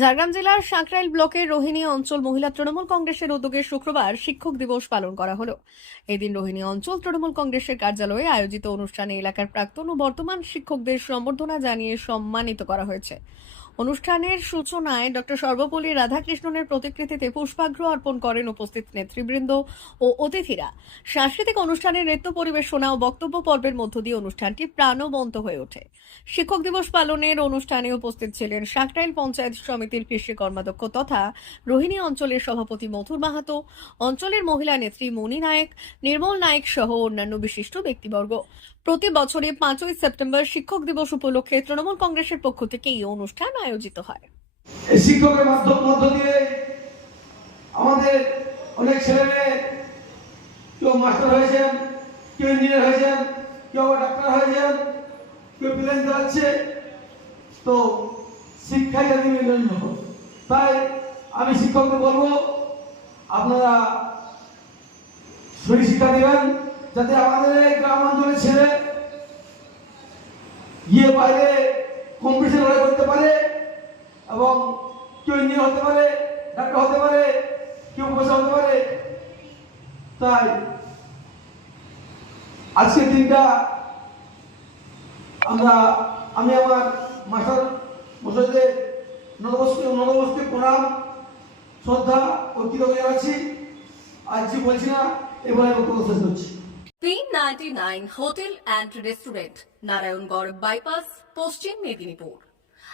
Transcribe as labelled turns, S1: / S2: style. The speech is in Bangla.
S1: ঝাড়গ্রাম জেলার সাঁকরাইল ব্লকের রোহিণী অঞ্চল মহিলা তৃণমূল কংগ্রেসের উদ্যোগে শুক্রবার শিক্ষক দিবস পালন করা হলো। এদিন রোহিণী অঞ্চল তৃণমূল কংগ্রেসের কার্যালয়ে আয়োজিত অনুষ্ঠানে এলাকার প্রাক্তন ও বর্তমান শিক্ষকদের সম্বর্ধনা জানিয়ে সম্মানিত করা হয়েছে। অনুষ্ঠানের সূচনায় ডক্টর সর্বপল্লী রাধাকৃষ্ণনের প্রতিকৃতিতে পুষ্পাগ্র অর্পণ করেন উপস্থিত নেতৃবৃন্দ ও অতিথিরা। সাংস্কৃতিক অনুষ্ঠানের নৃত্য পরিবেশনা ও বক্তব্য পর্বের মধ্য দিয়ে অনুষ্ঠানটি প্রাণবন্ত হয়ে ওঠে। শিক্ষক দিবস পালনের অনুষ্ঠানে উপস্থিত ছিলেন সাকরাইল পঞ্চায়েত সমিতির কৃষি কর্মাধ্যক্ষ তথা রোহিণী অঞ্চলের সভাপতি মথুর মাহাতো, অঞ্চলের মহিলা নেত্রী মণি নায়েক, নির্মল নায়েক সহ অন্যান্য বিশিষ্ট ব্যক্তিবর্গ। প্রতি বছরে পাঁচই সেপ্টেম্বর শিক্ষক দিবস উপলক্ষে তৃণমূল কংগ্রেসের পক্ষ থেকে এই অনুষ্ঠান আয়োজিত হয়।
S2: শিক্ষকের মাধ্যম মধ্য দিয়ে আমাদের অনেক ছেলে কেউ মাস্টার হয়েছেন, কেউ ইঞ্জিনিয়ার হয়েছেন, কেউ ডাক্তার হয়েছেন, কেউ প্লেন চালাচ্ছে। তো শিক্ষাই জাতি মেরুদণ্ড তাই আমি শিক্ষককে বলব, আপনারা শরীর শিক্ষা দিবেন যাতে আমাদের এই গ্রাম অঞ্চলের ছেলে গিয়ে বাইরে কম্পিটিশন করতে পারে। এবং কেউ ইঞ্জিনিয়ার হতে পারে, ডাক্তার হতে পারে, কেউ প্রফেসর হতে পারে। তাই আজকের দিনটা আমরা, আমি আমার মাস্টার মশাইদের নববস্তি নববস্তি প্রণাম, শ্রদ্ধা ও কৃতজ্ঞ জানাচ্ছি। আর কিছু বলছি না, এবারে বক্তব্য শেষ করছি।
S1: P ninety nine hotel and restaurant, Narayangarh bypass, Paschim Medinipur.